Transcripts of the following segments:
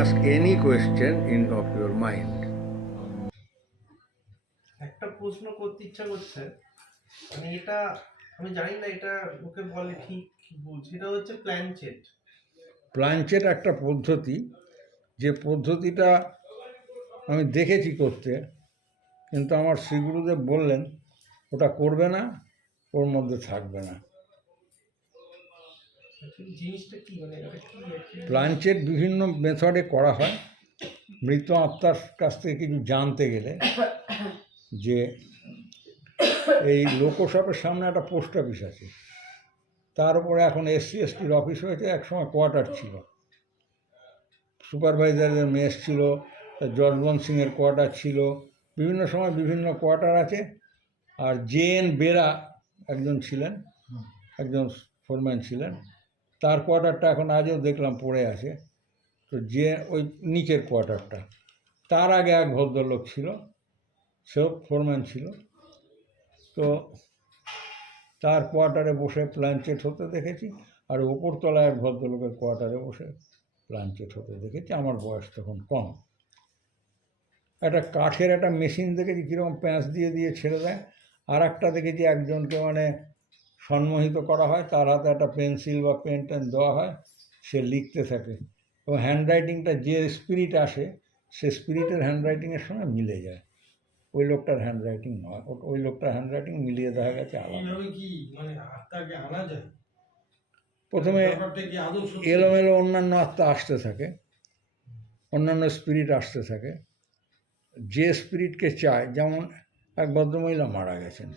ask any question of your mind. একটা প্রশ্ন করতে ইচ্ছা করছে, মানে এটা আমি জানি না এটা ওকে বলে ঠিক কি ভুল, সেটা হচ্ছে প্ল্যানচেট। প্ল্যানচেট একটা পদ্ধতি, যে পদ্ধতিটা আমি দেখেছি করতে, কিন্তু আমার শ্রী গুরুদেব বললেন ওটা করবে না, ওর মধ্যে থাকবে না। জিনিসটা কি, মানে এটা কি actually? প্ল্যানচেট বিভিন্ন মেথডে করা হয়। মৃত আত্মার কাছ থেকে কিছু জানতে গেলে, যে এই লোকসভার সামনে একটা পোস্ট অফিস আছে, তার উপরে এখন SC/STর অফিস হয়েছে, একসময় কোয়ার্টার ছিল, সুপারভাইজারদের মেস ছিল, যশবন্ত সিংয়ের কোয়ার্টার ছিল, বিভিন্ন সময় বিভিন্ন কোয়ার্টার আছে। আর JN বেরা একজন ছিলেন, একজন ফোরম্যান ছিলেন, তার কোয়ার্টারটা এখন আজও দেখলাম পড়ে আছে। তো যে ওই নিচের কোয়ার্টারটা, তার আগে এক ভদ্রলোক ছিল, সেও ফোরম্যান ছিল। তো তার কোয়ার্টারে বসে প্ল্যানচেট হতে দেখেছি, আর ওপরতলায় এক ভদ্রলোকের কোয়ার্টারে বসে প্ল্যানচেট হতে দেখেছি। আমার বয়স তখন কম। একটা কাঠের একটা মেশিন দেখেছি, কীরকম প্যাঁচ দিয়ে দিয়ে ছেড়ে দেয়। আর একটা দেখেছি একজনকে মানে সম্মোহিত করা হয়, তার হাতে একটা পেন্সিল বা পেন টেন দেওয়া হয়, সে লিখতে থাকে, এবং হ্যান্ডরাইটিংটা যে স্পিরিট আসে সে স্পিরিটের হ্যান্ডরাইটিংয়ের সঙ্গে মিলে যায়। ওই লোকটার হ্যান্ডরাইটিং নয়, ওই লোকটার হ্যান্ডরাইটিং মিলিয়ে দেখা গেছে আলাদা। এইভাবে কি মানে আত্মাকে আনা যায়? প্রথমে ব্যাপারটা কি আদৌ সত্যি? এলোমেলো অন্যান্য আত্মা আসতে থাকে, অন্যান্য স্পিরিট আসতে থাকে, যে স্পিরিটকে চায়। যেমন এক ভদ্রমহিলা মারা গেছেন,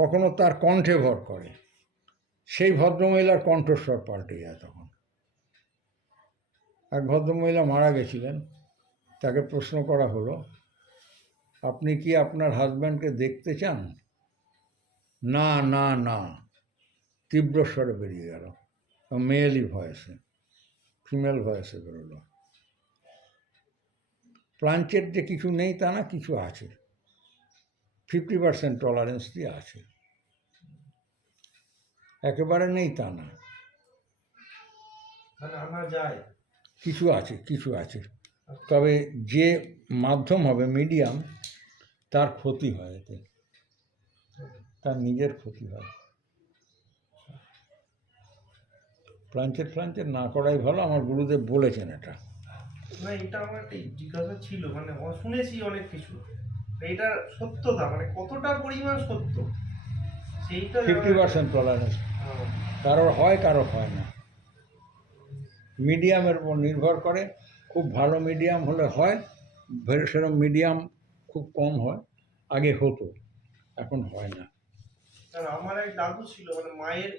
কখনো তার কণ্ঠে ভর করে, সেই ভদ্রমহিলার কণ্ঠস্বর পাল্টে যায়। তখন এক ভদ্রমহিলা মারা গেছিলেন, তাকে প্রশ্ন করা হলো, আপনি কি আপনার হাজব্যান্ডকে দেখতে চান? না না না, তীব্র স্বরে বেরিয়ে গেল, মেয়েলি ভয়েসে, ফিমেল ভয়েসে বেরোলো। প্ল্যানচেট যে কিছু নেই তা না, কিছু আছে, 50% টলারেন্স দিয়ে আছে, একেবারে নেই তা না, মানে আনা যায়। কিছু আছে, কিছু আছে। তবে যে মাধ্যম হবে, মিডিয়াম, তার ক্ষতি হয়, এতে তার নিজের ক্ষতি হয়। প্ল্যানচেট না করাই ভালো, আমার গুরুদেব বলেছেন এটা। না, এটা আমার একটা জিজ্ঞাসা ছিল, মানে শুনেছি অনেক কিছু, এটা সত্যতা মানে কতটা পরিমাণ সত্য সেইটা 50% টলারেন্স, কারোর হয় কারোর হয় না, মিডিয়ামের উপর নির্ভর করে। খুব ভালো মিডিয়াম হলে হয়, সেরকম মিডিয়াম খুব কম হয়, আগে হতো, এখন হয় না। আর আমার এক দাদু ছিল, মানে মায়ের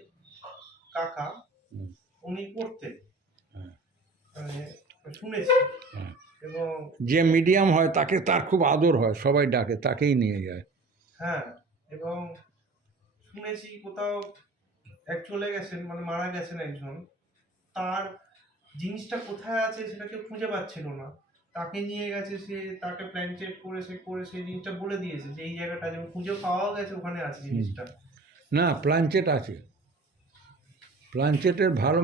কাকা, উনি করতেন, হ্যাঁ। মানে শুনেছি। হ্যাঁ। এবং যে মিডিয়াম হয় তাকে, তার খুব আদর হয়, সবাই ডাকে, তাকেই নিয়ে যায়। হ্যাঁ, এবং শুনেছি কোথাও এক চলে গেছেন, মানে মারা গেছেন একজন, তার জিনিসটা কোথায় আছে সেটা কেউ খুঁজে পাচ্ছিল না, তাকে নিয়ে গেছে, সে তাকে প্ল্যানচেট করে সেই জিনিসটা বলে দিয়েছে যে এই জায়গাটা, যেমন খুঁজে পাওয়াও গেছে, ওখানে আছে জিনিসটা। না, প্ল্যানচেট আছে, প্ল্যানচেটের ভালো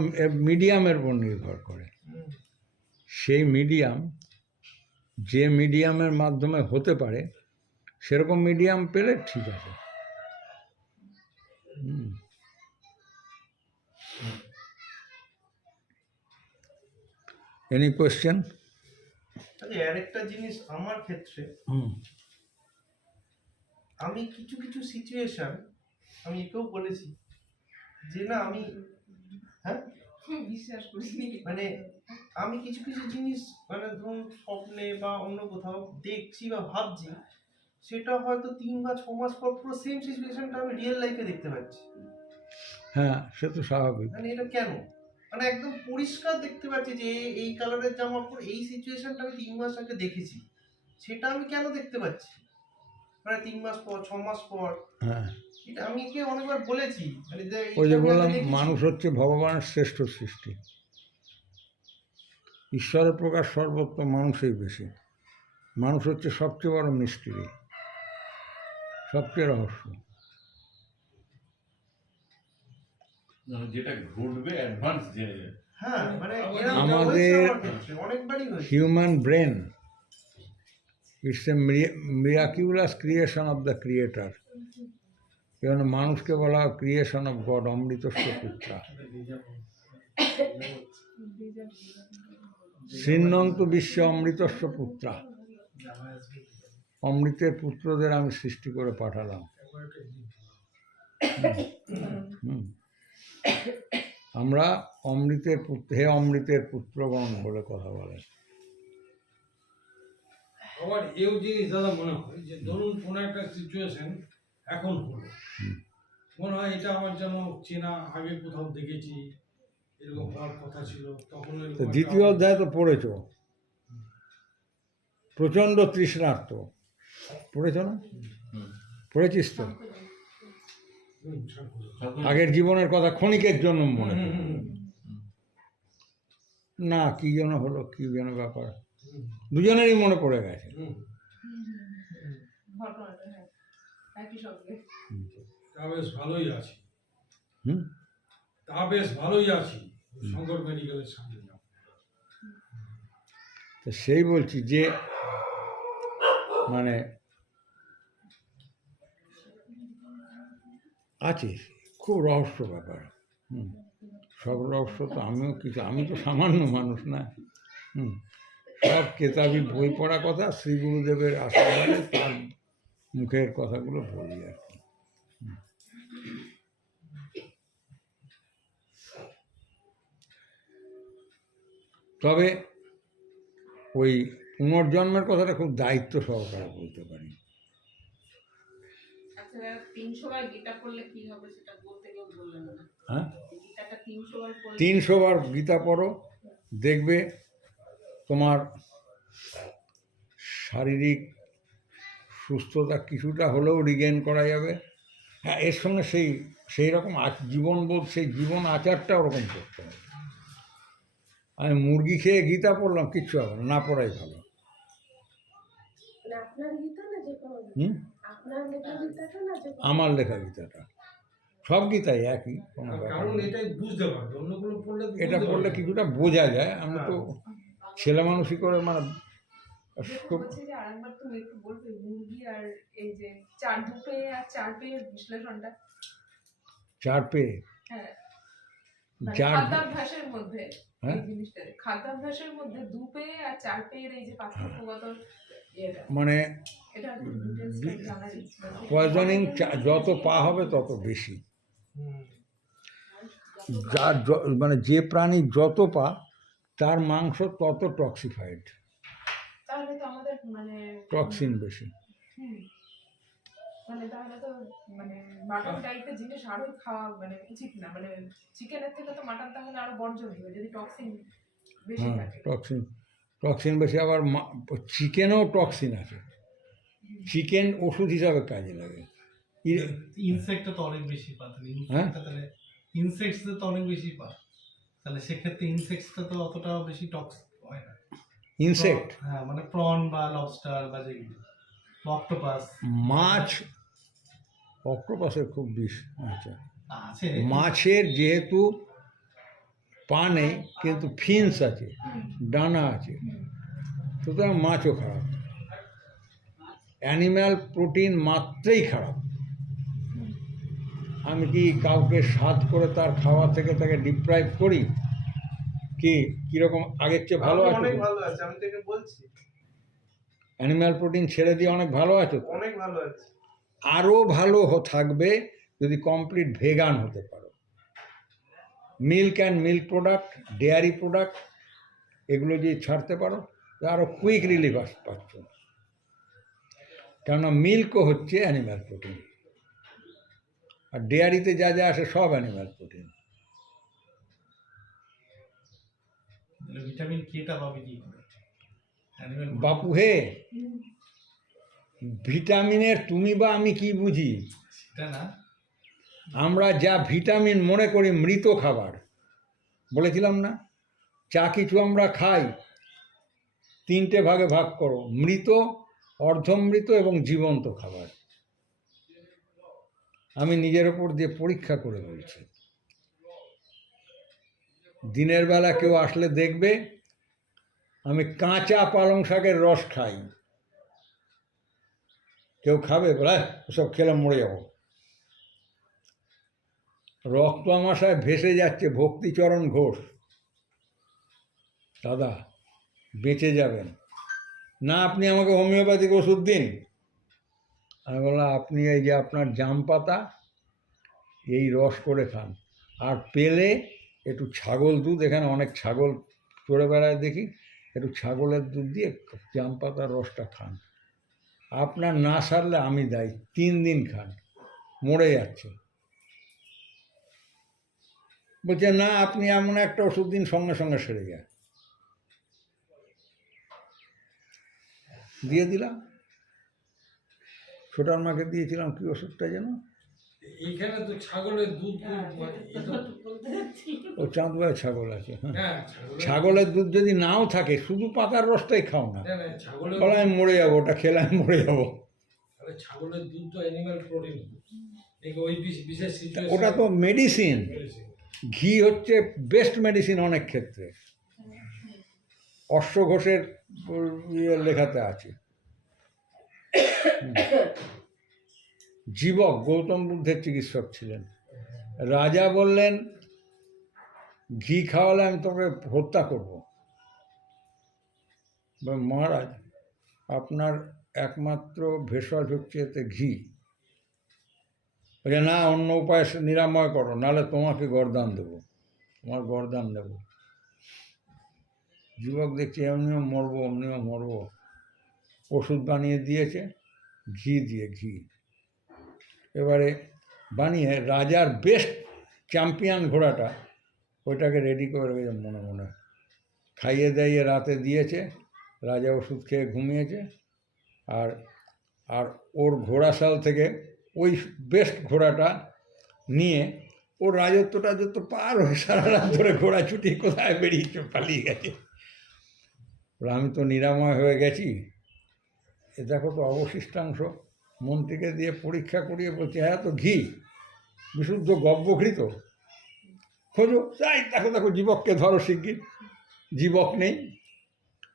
মিডিয়ামের উপর নির্ভর করে। সেই মিডিয়াম, যে মিডিয়ামের মাধ্যমে হতে পারে, সেরকম মিডিয়াম পেলে ঠিক আছে। Any question? আরেকটা জিনিস আমার ক্ষেত্রে, আমি কিছু কিছু সিচুয়েশন, আমি একেও বলেছি যে না আমি, হ্যাঁ বিশ্বাস করিনি, মানে আমি কিছু কিছু জিনিস, মানে ধরুন স্বপ্নে বা অন্য কোথাও দেখছি বা ভাবছি, সেটা হয়তো 3 বা 6 মাস পর পুরো সেম সিচুয়েশনটা আমি রিয়েল লাইফে দেখতে পাচ্ছি। হ্যাঁ, সে তো স্বাভাবিক। মানে এটা কেন? মানে একদম পরিষ্কার দেখতে পাচ্ছি যে এই কালারের জামা পরে এই সিচুয়েশনটা আমি 3 মাস আগে দেখেছি, সেটা আমি কেন দেখতে পাচ্ছি মানে 3 মাস পর, 6 মাস পর? হ্যাঁ, এটা আমি কি অনেকবার বলেছি, মানে ওই যে বললাম, মানুষ হচ্ছে ভগবানের শ্রেষ্ঠ সৃষ্টি, ঈশ্বরের প্রকাশ সর্বত্র মানুষই বেশি। মানুষ হচ্ছে সবচেয়ে বড় মিস্ট্রি, সবচেয়ে রহস্য। যেটা ঘটবে অ্যাডভান্স যে হ্যাঁ মানে এরকম আমাদের হয়েছে আমার ক্ষেত্রে, অনেকবারই হয়েছে। human brain it's a miraculous creation of the creator. কারণ মানুষকে বলা হয় ক্রিয়েশন অফ গড, অমৃতস্য পুত্রা। শ্রীনন্তু বিশ্ব অমৃতস্য পুত্রা, অমৃতের পুত্রদের আমি সৃষ্টি করে পাঠালাম। হুম। আমরা অমৃতের পুত্র, হে অমৃতের পুত্রগণ বলে কথা বলে। আবার এও জিনিস দাদা মনে হয় যে ধরুন কোনো একটা সিচুয়েশন এখন হলো, মনে হয় এটা আমার যেন চেনা, আগে কোথাও দেখেছি, এরকম হওয়ার কথা ছিল, তখন তো এরকম দ্বিতীয় অধ্যায় তো পড়েছ, প্রচণ্ড তৃষ্ণার্ত, পড়েছ না? পড়েছিস তো? আগের জীবনের কথা ক্ষণিকের জন্য মনে পড়ে। না কি যেন হলো, কি যেন ব্যাপার, দুজনেরই মনে পড়ে গেছে। তা বেশ ভালোই আছি, হুম। তা বেশ ভালোই আছি, শঙ্কর মেডিকেলের সামনে যাও। তো সেই বলছি যে মানে আছে খুব রহস্য ব্যাপার। হুম। সব রহস্য তো আমিও কিছু, আমি তো সামান্য মানুষ না। হুম। সব কেতাবি বই পড়া কথা, শ্রী গুরুদেবের আশীর্বাদে তার মুখের কথাগুলো বলি আর কি। তবে ওই পুনর্জন্মের কথাটা খুব দায়িত্ব সহকারে বলতে পারি। আচ্ছা 300 বার গীতা পড়লে কি হবে সেটা বলতে কেউ বললেন না। হ্যাঁ, গীতাটা 300 বার পড়লে 300 বার গীতা পড়ো, দেখবে তোমার শারীরিক সুস্থতা কিছুটা হলেও রিগেন করা যাবে। হ্যাঁ, এর সঙ্গে সেই রকম জীবনবোধ, সেই জীবন আচারটা ওরকম করতে হবে। আমি মুরগি খেয়ে গীতা পড়লাম, কিচ্ছু হবে না, না পড়াই ভালো। আপনার গীতা না যে কোনো গীতা? হুম। আপনার লেখা গীতাটা না যে কোনো? আমার লেখা গীতাটা, সব গীতাই একই, কোনো ব্যাপার কারণ না। এটাই বুঝতে পারবে, অন্যগুলো পড়লে তো এটা বুঝতে পড়লে পারবে না। কিছুটা বোঝা যায়। আমি তো ছেলে মানুষই করে মানে খুব বলছে যে আরেকবার তুমি একটু বলবে মুরগি আর এই যে চার দুপে আর চার পেয়ের বিশ্লেষণটা। চার পেয়ে হ্যাঁ, মানে চার, খাদ্যাভ্যাসের মধ্যে হ্যাঁ? এই জিনিসটা, খাদ্যাভ্যাসের মধ্যে দুপে আর চার পেয়ের এই যে পার্থক্যগত ইয়েটা, মানে এটা একটু ডিটেইলসটা জানার ইচ্ছা আছে। পয়জনিং যত পা হবে তত বেশি। যার মানে যে প্রাণী যত পা, তার মাংস তত টক্সিফাইড, তাহলে তো আমাদের মানে টক্সিন বেশি। হুম, মানে তাহলে তো মানে মাটন টাইপের জিনিস আরো খাওয়া মানে উচিত না, মানে চিকেনের থেকে তো মাটন তাহলে আরো বর্জনীয় যদি টক্সিন বেশি হ্যাঁ, থাকে। টক্সিন বেশি। আবার চিকেনেও টক্সিন আছে, চিকেন ওষুধ হিসাবে কাজে লাগে। ইনসেক্টটা তো অনেক বেশি পা, তাহলে ইনসেক্টসে তো অনেক বেশি পা, তাহলে সেক্ষেত্রে ইনসেক্টসটা তো অতটা বেশি টক্সিক হয় না। ইনসেক্ট, হ্যাঁ, মানে প্রন বা লবস্টার বা যেগুলো, অক্টোপাস মাছ, অক্টোপাসের খুব বিষ আছে। আছে। মাছের যেহেতু পা নেই কিন্তু ফিন্স আছে, ডানা আছে, সুতরাং মাছও খারাপ। অ্যানিম্যাল প্রোটিন মাত্রেই খারাপ। আমি কি কাউকে স্বাদ করে তার খাওয়া থেকে তাকে ডিপ্রাইভ করি? কি কীরকম আগের চেয়ে ভালো আছে? অনেক ভালো আছে, আমি তোকে বলছি অ্যানিম্যাল প্রোটিন ছেড়ে দিয়ে অনেক ভালো আছো তো। অনেক ভালো আছে। আরও ভালো থাকবে যদি কমপ্লিট ভেগান হতে পারো। Milk and milk product, dairy product, এগুলো যদি ছাড়তে পারো আরও কুইক রিলিফ পাচ্ছ। কেননা মিল্কও হচ্ছে অ্যানিম্যাল প্রোটিন, আর ডেয়ারিতে যা যা আসে সব অ্যানিম্যাল প্রোটিন। ভিটামিন কেটা পাবে কি করে? বাপু হে, ভিটামিনের তুমি বা আমি কি বুঝি? সেটা না, আমরা যা ভিটামিন মনে করি মৃত খাবার, বলেছিলাম না? যা কিছু আমরা খাই 3টে ভাগে ভাগ করো, মৃত, অর্ধমৃত এবং জীবন্ত খাবার। আমি নিজের ওপর দিয়ে পরীক্ষা করে বলছি। দিনের বেলা কেউ আসলে দেখবে আমি কাঁচা পালং শাকের রস খাই। কেউ খাবে বলে ওসব খেলে মরে যাবো। রক্ত আমাশায় ভেসে যাচ্ছে ভক্তিচরণ ঘোষ, দাদা বেঁচে যাবেন না, আপনি আমাকে হোমিওপ্যাথিক ওষুধ দিন। আমি বললাম আপনি এই যে আপনার জাম পাতা এই রস করে খান, আর পেলে একটু ছাগল দুধ, এখানে অনেক ছাগল চড়ে বেড়ায় দেখি, একটু ছাগলের দুধ দিয়ে জাম পাতার রসটা খান, আপনার না সারলে আমি দায়ী। 3 দিন খান, মরে যাচ্ছে। বলছে না আপনি এমন একটা ওষুধ দিন সঙ্গে সঙ্গে সেরে যায়। দিয়ে দিলাম। ছোটার মাকে দিয়েছিলাম কি ওষুধটা যেন, এইখানে তো ছাগলের দুধ ও চাঁদবাই ছাগল আছে, হ্যাঁ হ্যাঁ ছাগলের দুধ যদি নাও থাকে শুধু পাতার রসটাই খাও না। ছাগলের বলে আমি মরে যাবো, ওটা খেলে আমি মরে যাবো। ছাগলের দুধ তো অ্যানিম্যাল প্রোটিন, ওই বিশেষ situation ওটা তো মেডিসিন। ঘি হচ্ছে বেস্ট মেডিসিন অনেক ক্ষেত্রে, অশ্ব ঘোষের লেখাতে আছে। জীবক গৌতম বুদ্ধের চিকিৎসক ছিলেন। রাজা বললেন ঘি খাওয়ালে আমি তোকে হত্যা করব। মহারাজ আপনার একমাত্র ভেষজ হচ্ছে এতে ঘি। বলছে না অন্য উপায় নিরাময় করো, নাহলে তোমাকে গরদান দেবো, তোমার গরদান দেবো। যুবক দেখছি এমনিও মরবো অমনিও মরবো, ওষুধ বানিয়ে দিয়েছে ঘি দিয়ে, ঘি এবারে বানিয়ে রাজার বেস্ট চ্যাম্পিয়ন ঘোড়াটা ওইটাকে রেডি করে রেখেছে মনে মনে, খাইয়ে দাইয়ে রাতে দিয়েছে। রাজা ওষুধ খেয়ে ঘুমিয়েছে, আর আর ওর ঘোড়াশাল থেকে ওই বেস্ট ঘোড়াটা নিয়ে ওর রাজত্বটা যত পার হয়ে সারা রাত ধরে ঘোড়া ছুটি কোথায় বেরিয়েছে, পালিয়ে গেছে। আমি তো নিরাময় হয়ে গেছি। এ দেখো তো অবশিষ্টাংশ, মন্ত্রীকে দিয়ে পরীক্ষা করিয়ে বলছে হ্যাঁ তো ঘি, বিশুদ্ধ গব্যঘৃত, খোঁজো। তাই দেখো দেখো জীবককে ধরো শিগগির, জীবক নেই।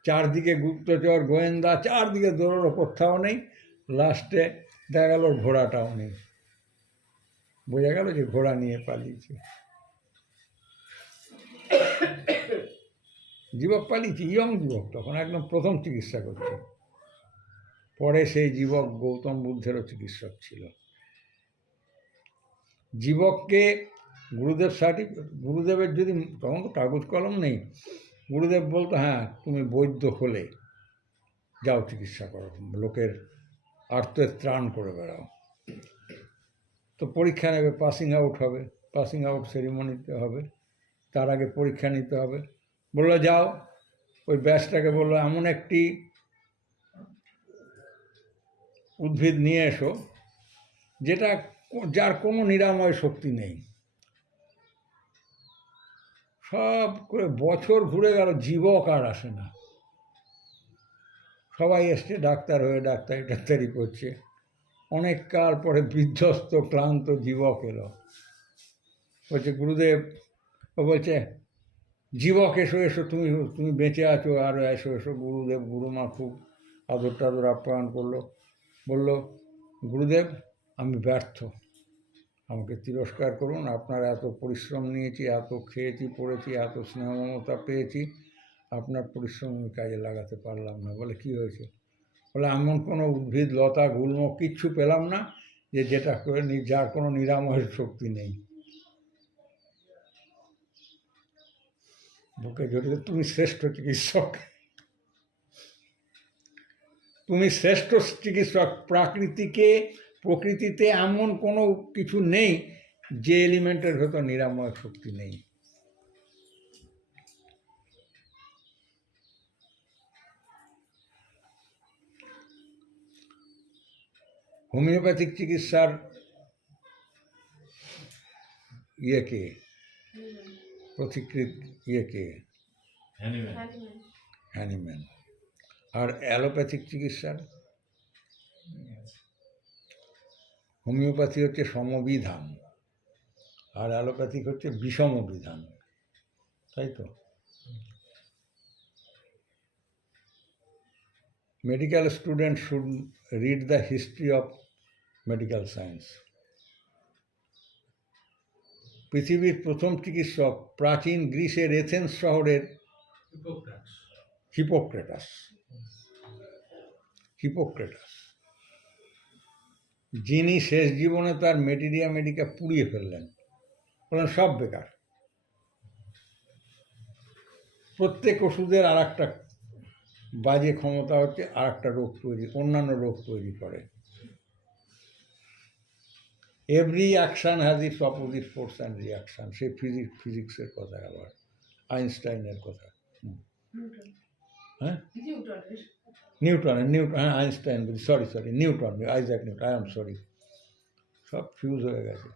চারদিকে গুপ্তচর গোয়েন্দা, চারদিকে দৌড়ো, কোথাও নেই। লাস্টে দেখা গেল ঘোড়াটাও নেই, বোঝা গেল যে ঘোড়া নিয়ে পালিয়েছে। জীবক পালিয়েছে, ইয়ং যুবক, তখন একদম প্রথম চিকিৎসা করছে। পরে সেই যুবক গৌতম বুদ্ধেরও চিকিৎসক ছিল। যুবককে গুরুদেব গুরুদেবের যদি তখন তো কাগজ কলম নেই, গুরুদেব বলতো হ্যাঁ তুমি বৈদ্য হলে যাও চিকিৎসা করো, লোকের আর্তের ত্রাণ করে বেড়াও। তো পরীক্ষা নেবে, পাসিং আউট হবে, পাসিং আউট সেরিমনিতে হবে, তার আগে পরীক্ষা নিতে হবে। বললো যাও, ওই ব্যাচটাকে বললো এমন একটি উদ্ভিদ নিয়ে এসো যার কোনো নিরাময় শক্তি নেই। সব করে বছর ঘুরে গেল, যুবক আর আসে না। সবাই এসছে ডাক্তার হয়ে, ডাক্তারি করছে। অনেক কাল পরে বিধ্বস্ত ক্লান্ত যুবক এলো, বলছে গুরুদেব, ও বলছে যুবক এসো এসো, তুমি বেঁচে আছো, আর এসো এসো। গুরুদেব গুরুমা খুব আদর টাদর আপ্যায়ন করলো, বলল গুরুদেব আমি ব্যর্থ, আমাকে তিরস্কার করুন। আপনার এত পরিশ্রম নিয়েছি, এত খেয়েছি পড়েছি, এত স্নেহ মমতা পেয়েছি, আপনার পরিশ্রম আমি কাজে লাগাতে পারলাম না। বলে কী হয়েছে? বলে এমন কোনো উদ্ভিদ লতা গুল্ম কিচ্ছু পেলাম না যেটা করে যার কোনো নিরাময়ের শক্তি নেই। বুকে জড়িয়ে তুমি শ্রেষ্ঠ চিকিৎসক, তুমি শ্রেষ্ঠ চিকিৎসক। প্রকৃতিতে এমন কোনো কিছু নেই যে এলিমেন্টের ভেতর নিরাময় শক্তি নেই। হোমিওপ্যাথিক চিকিৎসার ইয়েকে প্রতিকৃত ইয়েকে হ্যানিম্যান। আর অ্যালোপ্যাথিক চিকিৎসার, হোমিওপ্যাথি হচ্ছে সমবিধান, আর অ্যালোপ্যাথিক হচ্ছে বিষম বিধান। তাই তো medical student should read the history of medical science. পৃথিবীর প্রথম চিকিৎসক প্রাচীন গ্রিসের এথেন্স শহরের হিপোক্রেটাস। হিপোক্রেটাস যিনি শেষ জীবনে তার মেটেরিয়া মেডিকা পুড়িয়ে ফেললেন, বললেন সব বেকার। প্রত্যেক ওষুধের আর একটা বাজে ক্ষমতা হচ্ছে আর একটা রোগ তৈরি, অন্যান্য রোগ তৈরি করে। Every action has its opposite force and reaction. সেই ফিজিক্সের কথা, আবার আইনস্টাইনের কথা। হ্যাঁ নিউটন, হ্যাঁ Einstein, sorry Newton, Isaac Newton, I am sorry, সব ফিউজ হয়ে গেছে।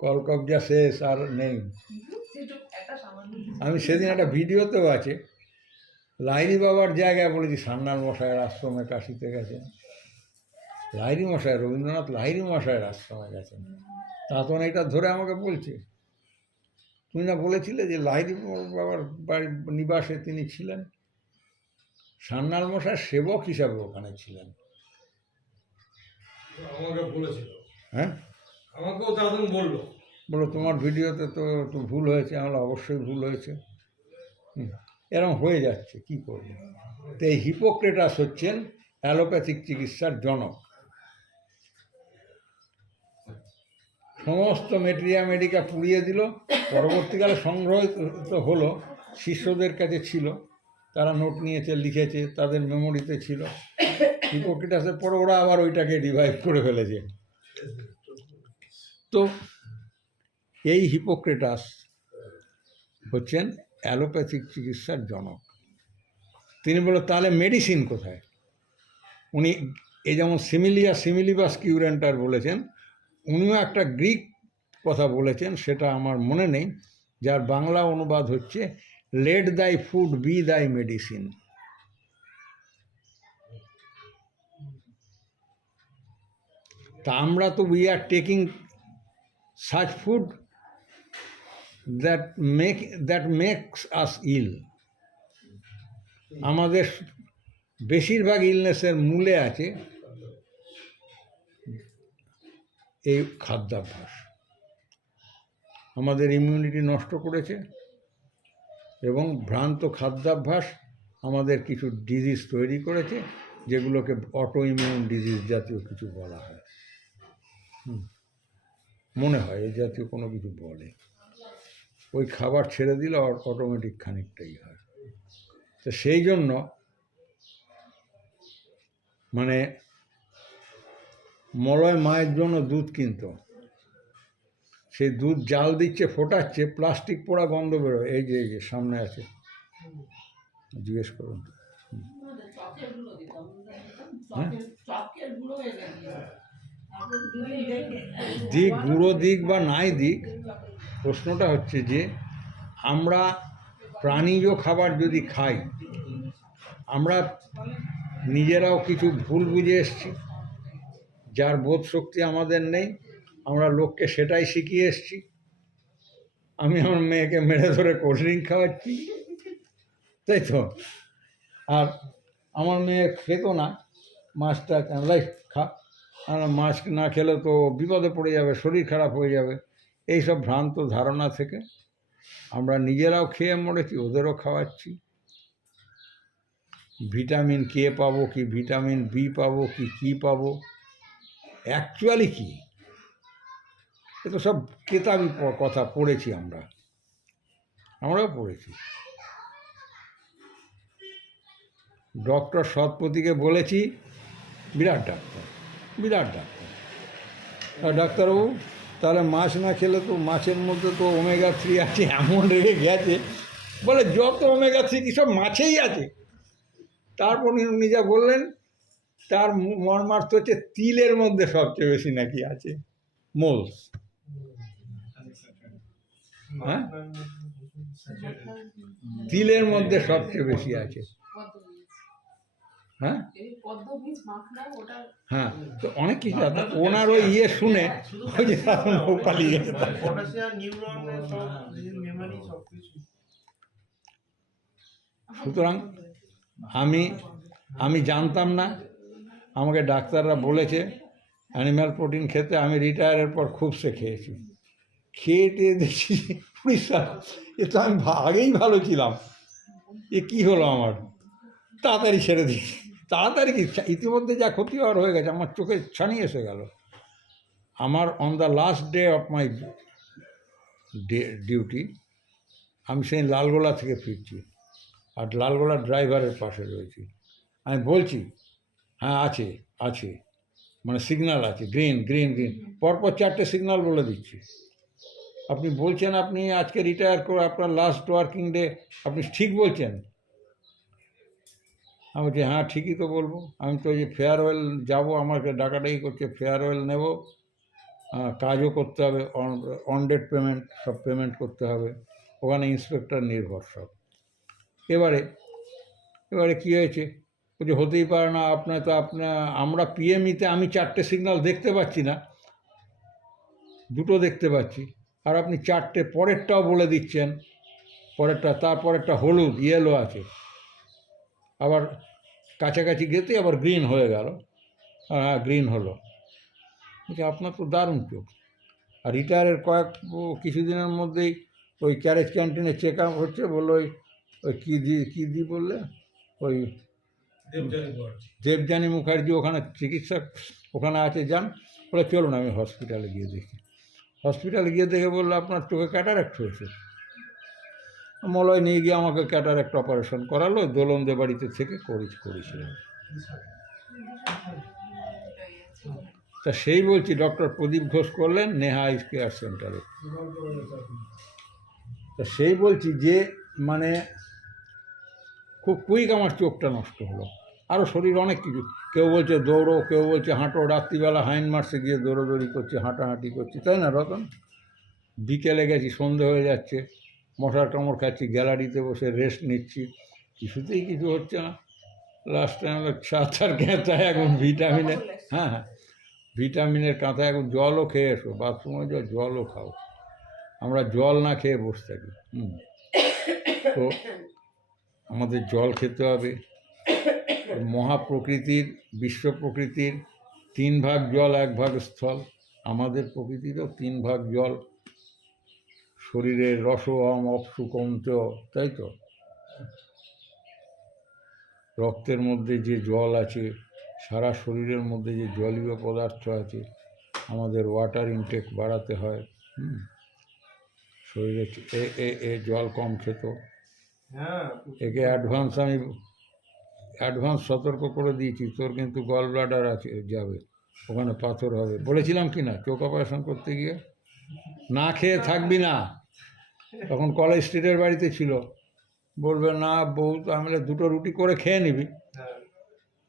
কলকবজা শেষ আর নেই। আমি সেদিন একটা ভিডিওতেও আছে, লাহিড়ী বাবার জায়গায় বলেছি সান্যাল মশাইয়ের আশ্রমে কাশিতে গেছেন। লাহিড়ী মশাই, রবীন্দ্রনাথ লাহিড়ী মশাইয়ের আশ্রমে গেছেন। তাতন এটা ধরে আমাকে বলছে, তুমি না বলেছিলে যে লাহিড়ী বাবার বাড়ির নিবাসে তিনি ছিলেন? সান্যাল মশাই সেবক হিসাবে ওখানে ছিলেন। আমাকে বলেছিল, হ্যাঁ আমাকেও তখন বললো, বলো তোমার ভিডিওতে তো একটু ভুল হয়েছে। আমরা অবশ্যই ভুল হয়েছে, এরকম হয়ে যাচ্ছে, কি করবে। তো এই হিপোক্রেটাস হচ্ছেন অ্যালোপ্যাথিক চিকিৎসার জনক। সমস্ত মেটেরিয়া মেডিকা পুড়িয়ে দিল। পরবর্তীকালে সংগ্রহিত হলো, শিষ্যদের কাছে ছিল, তারা নোট নিয়েছে, লিখেছে, তাদের মেমোরিতে ছিল। হিপোক্রেটাসের পরে ওরা আবার ওইটাকে রিভাইভ করে ফেলেছে। তো এই হিপোক্রেটাস হচ্ছেন অ্যালোপ্যাথিক চিকিৎসার জনক। তিনি বলল তাহলে মেডিসিন কোথায়? উনি এই যেমন সিমিলিবাস কিউরেন্টার বলেছেন, উনিও একটা গ্রিক কথা বলেছেন, সেটা আমার মনে নেই, যার বাংলা অনুবাদ হচ্ছে লেট দাই ফুড বি দাই মেডিসিন। তা আমরা তো we are taking such food that makes us ill. আমাদের বেশিরভাগ ইলনেসের মূলে আছে এই খাদ্যাভ্যাস। আমাদের ইমিউনিটি নষ্ট করেছে এবং ভ্রান্ত খাদ্যাভ্যাস আমাদের কিছু ডিজিজ তৈরি করেছে, যেগুলোকে অটো ইমিউন ডিজিজ জাতীয় কিছু বলা হয়। মনে হয় এই জাতীয় কোনো কিছু বলে, ওই খাবার ছেড়ে দিলে অটোমেটিক খানিকটাই হয়। তো সেই জন্য মানে মলয় মায়ের জন্য দুধ কিনতো, সেই দুধ জাল দিচ্ছে, ফোটাচ্ছে, প্লাস্টিক পোড়া গন্ধ বেরোয়। এই যে সামনে আছে, জিজ্ঞেস করুন। দিক গুঁড়ো দিক বা নাই দিক, প্রশ্নটা হচ্ছে যে আমরা প্রাণীজ খাবার যদি খাই, আমরা নিজেরাও কিছু ভুল বুঝে এসছি, যার বোধ শক্তি আমাদের নেই, আমরা লোককে সেটাই শিখিয়ে এসছি। আমি আমার মেয়েকে মেরে ধরে কোল্ড ড্রিঙ্ক খাওয়াচ্ছি, তাই তো। আর আমার মেয়ে খেত না মাছটা, লাই খা, আর মাছ না খেলে তো বিপদে পড়ে যাবে, শরীর খারাপ হয়ে যাবে। এইসব ভ্রান্ত ধারণা থেকে আমরা নিজেরাও খেয়ে মরেছি, ওদেরও খাওয়াচ্ছি। ভিটামিন কে পাবো, কি ভিটামিন বি পাবো, কি কী পাবো, অ্যাকচুয়ালি কী, এ তো সব কেতাবি কথা পড়েছি, আমরাও পড়েছি। ডক্টর সৎপতিকে বলেছি, বিরাট ডাক্তার, আর ডাক্তারবাবু তাহলে মাছ না খেলে তো, মাছের মধ্যে তো ওমেগা 3 আছে, এমন রেগে গেছে, বলে যত ওমেগা 3 কি সব মাছেই আছে। তারপর উনি যা বললেন তার মর্মার্থ হচ্ছে তিলের মধ্যে সবচেয়ে বেশি নাকি আছে মোলস। হ্যাঁ, তিলের মধ্যে সবচেয়ে বেশি আছে। হ্যাঁ হ্যাঁ, তো অনেক কিছু আছে। ওনার ওই শুনে ওই যে পালিয়ে গেছে। পটাশিয়াম নিউরন প্রাইমারি সব কিছু। সুতরাং আমি জানতাম না, আমাকে ডাক্তাররা বলেছে অ্যানিম্যাল প্রোটিন খেতে। আমি রিটায়ারের পর খুব সে খেয়েছি, খেয়ে টেয়ে দেখছি উড়িষ্যা, এ তো আমি আগেই ভালো ছিলাম, এ কী হলো আমার, তাড়াতাড়ি ছেড়ে দিই। তাড়াতাড়ি কি, ইতিমধ্যে যা ক্ষতি হওয়ার হয়ে গেছে, আমার চোখে ছানি এসে গেল। আমার on the last day of my duty আমি সেই লালগোলা থেকে ফিরছি, আর লালগোলার ড্রাইভারের পাশে রয়েছি। আমি বলছি হ্যাঁ আছে আছে, মানে সিগন্যাল আছে, গ্রিন গ্রিন গ্রিন, পরপর 4টে সিগন্যাল বলে দিচ্ছি। আপনি বলছেন আপনি আজকে রিটায়ার করে আপনার লাস্ট ওয়ার্কিং ডে, আপনি ঠিক বলছেন? আমি বলছি হ্যাঁ ঠিকই তো বলবো, আমি তো এই যে ফেয়ারওয়েল যাবো, আমাকে ডাকাডাকি করছে, ফেয়ারওয়েল নেব, কাজও করতে হবে, অন ডেট পেমেন্ট, সব পেমেন্ট করতে হবে, ওখানে ইন্সপেক্টর নির্ভর সব। এবারে কী হয়েছে, বলছে হতেই পারে না, আমরা পিএমইতে আমি 4টে সিগন্যাল দেখতে পাচ্ছি না, 2টো দেখতে পাচ্ছি, আর আপনি 4টে পরেরটাও বলে দিচ্ছেন, পরেরটা তারপরেরটা হলুদ ইয়েলো আছে, আবার কাছাকাছি গেতে আবার গ্রিন হয়ে গেল, হ্যাঁ গ্রিন হলো। বলছি আপনার তো দারুণ চোখ। আর রিটায়ারের কিছুদিনের মধ্যেই ওই ক্যারেজ ক্যান্টিনে চেক আপ হচ্ছে, বললো ওই কী দি বললে, ওই দেবযানী মুখার্জি ওখানে চিকিৎসক ওখানে আছে, যান, বলে চলুন আমি হসপিটালে গিয়ে দেখি। হসপিটালে গিয়ে দেখে বললো আপনার চোখে ক্যাটারাক্ট হয়েছে। মলয় নিয়ে গিয়ে আমাকে ক্যাটারাক্ট অপারেশন করালো, দোলনদে বাড়িতে থেকে করেছিলাম। তা সেই বলছি ডক্টর প্রদীপ ঘোষ করলেন নেহা আইস কেয়ার সেন্টারে। তা সেই বলছি যে মানে খুব কুইক আমার চোখটা নষ্ট হলো। আরও শরীর অনেক কিছু, কেউ বলছে দৌড়ো, কেউ বলছে হাঁটো, রাত্রিবেলা হাইন মার্সে গিয়ে দৌড়োদৌড়ি করছি, হাঁটাহাঁটি করছি, তাই না রতন? বিকেলে গেছি, সন্ধে হয়ে যাচ্ছে, মশার কামড় খাচ্ছি, গ্যালারিতে বসে রেস্ট নিচ্ছি, কিছুতেই কিছু হচ্ছে না। লাস্ট টাইম ছাতার কাঁথা এখন ভিটামিনের, হ্যাঁ হ্যাঁ ভিটামিনের কাঁথা, এখন জলও খেয়ে এসো, বাথরুমে জলও খাও, আমরা জল না খেয়ে বসে থাকি। তো আমাদের জল খেতে হবে। মহাপ্রকৃতির, বিশ্ব প্রকৃতির 3 ভাগ জল 1 ভাগ স্থল, আমাদের প্রকৃতিরও 3 ভাগ জল, শরীরের রসোহম অপসু কমতে, তাই তো? রক্তের মধ্যে যে জল আছে, সারা শরীরের মধ্যে যে জলীয় পদার্থ আছে, আমাদের ওয়াটার ইনটেক বাড়াতে হয়। শরীরে এ জল কম খেত, একে অ্যাডভান্স সতর্ক করে দিয়েছি, তোর কিন্তু গল ব্লাডার আছে, যাবে, ওখানে পাথর হবে। বলেছিলাম কি না চোখ অপারেশন করতে গিয়ে, না খেয়ে থাকবি না। তখন কলেজ স্ট্রিটের বাড়িতে ছিল, বলবে না বউ তো, আমি 2টো রুটি করে খেয়ে নিবি,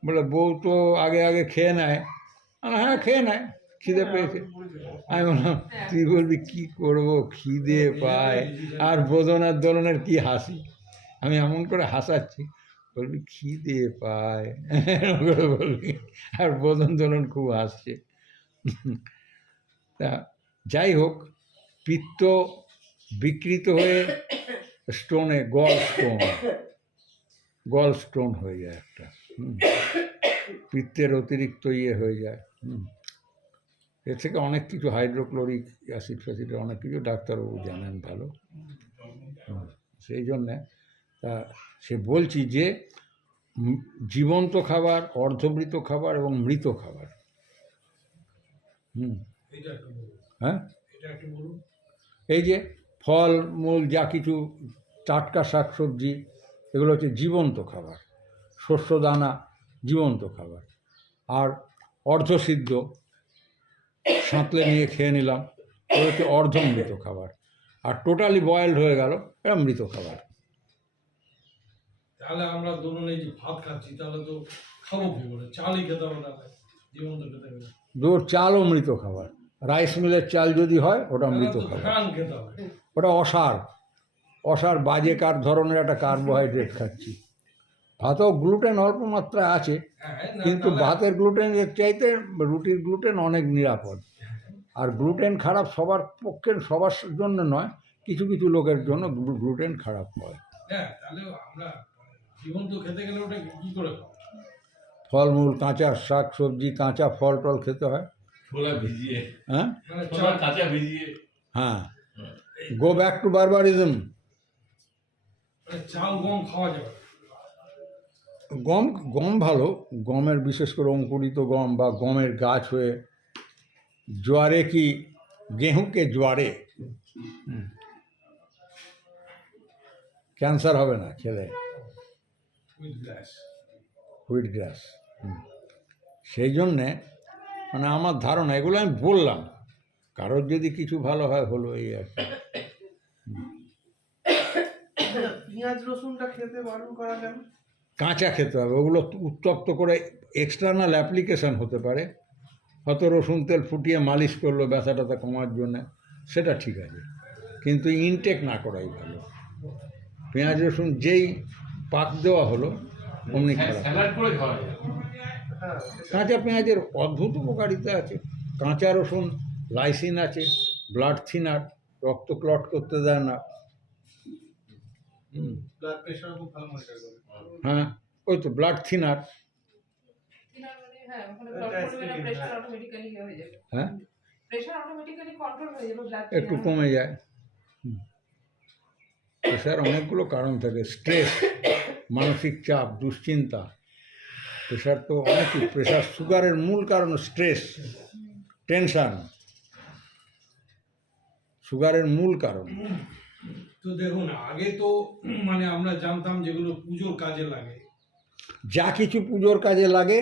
বলে বউ তো আগে খেয়ে নেয়, হ্যাঁ খেয়ে নেয়, খিদে পেয়েছে। আমি বললাম তুই বলবি কী করবো, খিদে পায়, আর বোধনার দোলনের কি হাসি, আমি এমন করে হাসাচ্ছি, বলবি খিদে পায় বলবি, আর বোধন দোলন খুব হাসছে। তা যাই হোক, পিত্ত বিকৃত হয়ে স্টোনে, গল স্টোন হয়ে যায় একটা, পিত্তের অতিরিক্ত হয়ে যায়। এর থেকে অনেক কিছু, হাইড্রোক্লোরিক অ্যাসিড ফ্যাসিড অনেক কিছু ডাক্তারবাবু জানেন ভালো। সেই জন্যে তা সে বলছি যে জীবন্ত খাবার, অর্ধমৃত খাবার এবং মৃত খাবার। হ্যাঁ, এই যে ফল মূল যা কিছু, টাটকা শাকসবজি, এগুলো হচ্ছে জীবন্ত খাবার, শস্য দানা জীবন্ত খাবার। আর অর্ধসিদ্ধ সাঁতলে নিয়ে খেয়ে নিলাম, ওটা হচ্ছে অর্ধমৃত খাবার। আর টোটালি বয়েলড হয়ে গেল, এটা মৃত খাবার। তাহলে আমরা ধরুন এই যে ভাত খাচ্ছি, তাহলে তো খাবো কি করে, চালই খেতে হবে, তাহলে জীবন্ত খেতে হবে। চালও মৃত খাবার, রাইস মিলের চাল যদি হয় ওটা মৃত খাবার, খেতে হবে, ওটা অসার বাজে ধরনের একটা কার্বোহাইড্রেট খাচ্ছি। ভাতেও গ্লুটেন অল্প মাত্রায় আছে, কিন্তু ভাতের গ্লুটেনের চাইতে রুটির গ্লুটেন অনেক নিরাপদ। আর গ্লুটেন খারাপ সবার পক্ষে, সবার জন্য নয়, কিছু কিছু লোকের জন্য গ্লুটেন খারাপ হয়। হ্যাঁ, তাহলে আমরা জীবন্ত খেতে গেলে ওটা কি করে খাবো? ফলমূল, কাঁচা শাক সবজি, কাঁচা ফল টল খেতে হয়। ছোলা ভিজিয়ে, হ্যাঁ মানে ছোলা কাঁচা ভিজিয়ে। হ্যাঁ, গো ব্যাক টু বারবারিজম। মানে চাল গম খাওয়া যাবে না। গম গম ভালো, গমের বিশেষ করে অঙ্কুরিত গম বা গমের গাছ হয়ে জোয়ারে কি গেহুকে জোয়ারে ক্যান্সার হবে না খেলে, উইথ গ্যাস। হুইট গ্রাস। সেই জন্যে মানে আমার ধারণা, এগুলো আমি বললাম, কারোর যদি কিছু ভালো হয় হলো, এই আর কি। পেঁয়াজ রসুনটা খেতে বারণ করা কেন? কাঁচা খেতে হবে, ওগুলো উত্তপ্ত করে এক্সটার্নাল অ্যাপ্লিকেশন হতে পারে, হয়তো রসুন তেল ফুটিয়ে মালিশ করলো ব্যথা ট্যাথা কমার জন্যে, সেটা ঠিক আছে, কিন্তু ইনটেক না করাই ভালো। পেঁয়াজ রসুন যেই পাক দেওয়া হলো অমনি খারাপ। স্যালাড করে খাওয়া যায়। হ্যাঁ, কাঁচা পেঁয়াজের অদ্ভুত উপকারিতা আছে। কাঁচা রসুন লাইসিন আছে, ব্লাড থিনার, রক্ত ক্লট করতে দেয় না। ব্লাড প্রেশার খুব ভালো মনিটর করে। হ্যাঁ, ওই তো ব্লাড থিনার। হ্যাঁ, ওখানে ব্লক করবে না, প্রেশার অটোমেটিক্যালি হয়ে যাবে। হ্যাঁ, প্রেশার অটোমেটিক্যালি কন্ট্রোল হয়ে যাবে, ব্লাড একটু কমে যায়। প্রেশার অনেকগুলো কারণ থাকে, স্ট্রেস, মানসিক চাপ, দুশ্চিন্তা। প্রেশার তো অনেকই, প্রেশার সুগারের মূল কারণ স্ট্রেস, টেনশন, সুগারের মূল কারণ। তো দেখুন, আগে তো মানে আমরা জানতাম যেগুলো পুজোর কাজে লাগে। যা কিছু পুজোর কাজে লাগে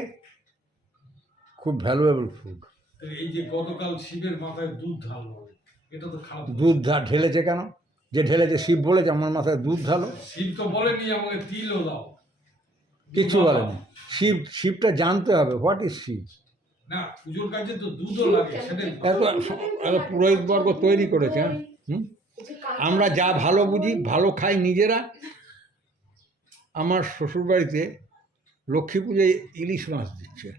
খুব ভ্যালুয়েবল ফুড। তো এই যে গতকাল শিবের মাথায় দুধ ঢাললো, এটা তো খারাপ। দুধ ঢেলেছে কেন? যে ঢেলেছে শিব বলেছে আমার মাথায় দুধ ঢালো? শিব তো বলেনি আমাকে তিলও দাও। কিছু বলেনি। শিবটা জানতে হবে, হোয়াট ইজ শিব। না, পুজোর কাজে তো দুধও লাগে, সেটাই তো। এত পুরোহিতবর্গ তৈরি করেছে। হুম, আমরা যা ভালো বুঝি, ভালো খাই নিজেরা। আমার শ্বশুরবাড়িতে লক্ষ্মী পুজোয় ইলিশ মাছ দিচ্ছে,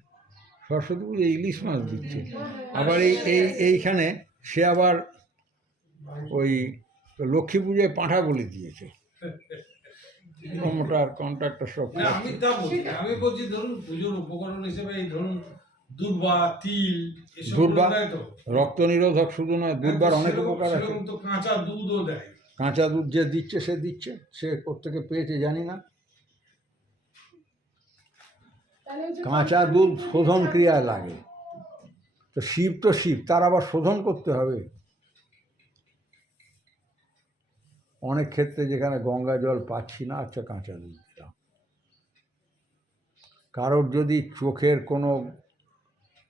সরস্বতী পুজোয় ইলিশ মাছ দিচ্ছে, আবার এইখানে সে আবার ওই লক্ষ্মী পুজোয় পাঁঠা বলি দিয়েছে। প্রমোটার কন্ট্রাক্টর সব। না, আমি তা বলছি, আমি বলছি ধরুন পুজোর উপকরণ হিসেবে এই ধরুন দুর্বা, তিল, এসব দুর্বা দেয় তো। রক্ত নিরোধক শুধু নয়, দুর্বার অনেক উপকার আছে। সেরকম তো কাঁচা দুধও দেয়। কাঁচা দুধ যে দিচ্ছে সে দিচ্ছে, সে কোত্থেকে পেয়েছে জানি না। তাহলে ওই যে কাঁচা দুধ শোধন ক্রিয়ায় লাগে, তো শিব তো শিব, তার আবার শোধন করতে হবে। অনেক ক্ষেত্রে যেখানে গঙ্গা জল পাচ্ছি না, আচ্ছা কাঁচা দুধ দিলাম। কারোর যদি চোখের কোনো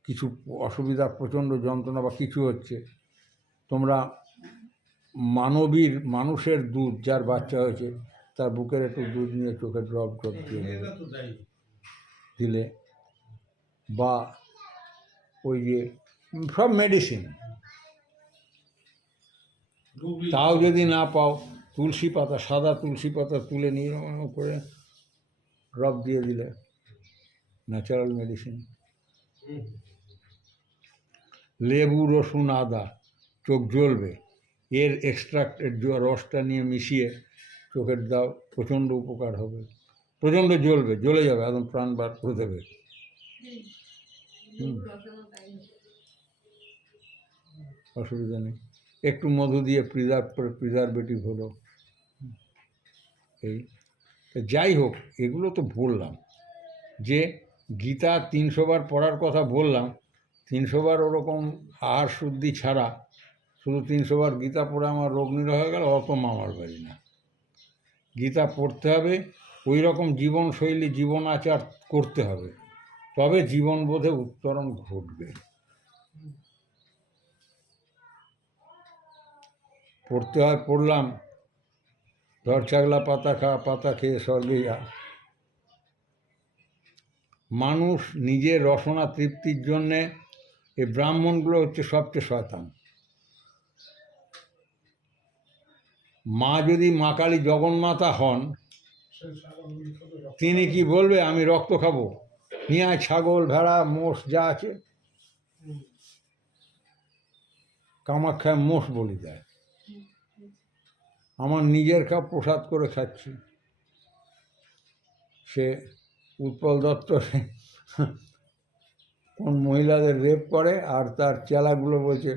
কিছু অসুবিধা, প্রচণ্ড যন্ত্রণা বা কিছু হচ্ছে, তোমরা মানুষের দুধ, যার বাচ্চা হয়েছে তার বুকের একটু দুধ নিয়ে চোখে ড্রপ দিয়ে দেবে, এটা তো দেয়। দিলে, বা ওই যে সব মেডিসিন, গুগলি। তাও যদি না পাও, তুলসী পাতা, সাদা তুলসী পাতা তুলে নিয়ে এরকম করে ড্রপ দিয়ে দিলে, ন্যাচারাল মেডিসিন। হুম। লেবু, রসুন, আদা, চোখ জ্বলবে, এর এক্সট্রাক্টের রসটা নিয়ে মিশিয়ে চোখের দাও, প্রচণ্ড উপকার হবে। প্রচণ্ড জ্বলে যাবে, একদম প্রাণ বার করে দেবে। অসুবিধা নেই, একটু মধু দিয়ে প্রিজারভেটিভ হলো। এই তো যাই হোক, এগুলো তো বললাম যে গীতা 300 বার পড়ার কথা বললাম, 300 বার ওরকম আহার শুদ্ধি ছাড়া শুধু 300 বার গীতা পড়ে আমার রোগ নিরাময় হয়ে গেল, অত মামার বাড়ি না। গীতা পড়তে হবে, ওই রকম জীবনশৈলী, জীবন আচার করতে হবে, তবে জীবনবোধে উত্তরণ ঘটবে। পড়তে হয়, পড়লাম, ধর ছাগলা পাতা খা, পাতা খেয়ে স্বর্গে যা। মানুষ নিজের রসনা তৃপ্তির জন্যে এই ব্রাহ্মণগুলো হচ্ছে সবচেয়ে শয়তান। মা যদি মা কালী জগন্মাতা হন, তিনি কি বলবে আমি রক্ত খাবো? নিয়ে আয় ছাগল, ভেড়া, মোষ যা আছে, কামাখ্যায় মোষ বলি দেয়। আমার নিজের কাপ প্রসাদ করে খাচ্ছি। সে উৎপল দত্ত কোন মহিলাদের রেপ করে আর তার চেলাগুলো বলছে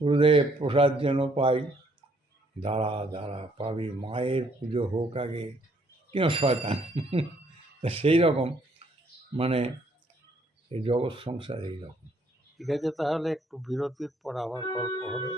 গুরুদেব প্রসাদ যেন পাই। দাঁড়া দাঁড়া পাবি, মায়ের পুজো হোক আগে, কেন শয়তান। তা সেই রকম মানে এই জগৎ সংসার এইরকম। ঠিক আছে, তাহলে একটু বিরতির পর আবার গল্প হবে।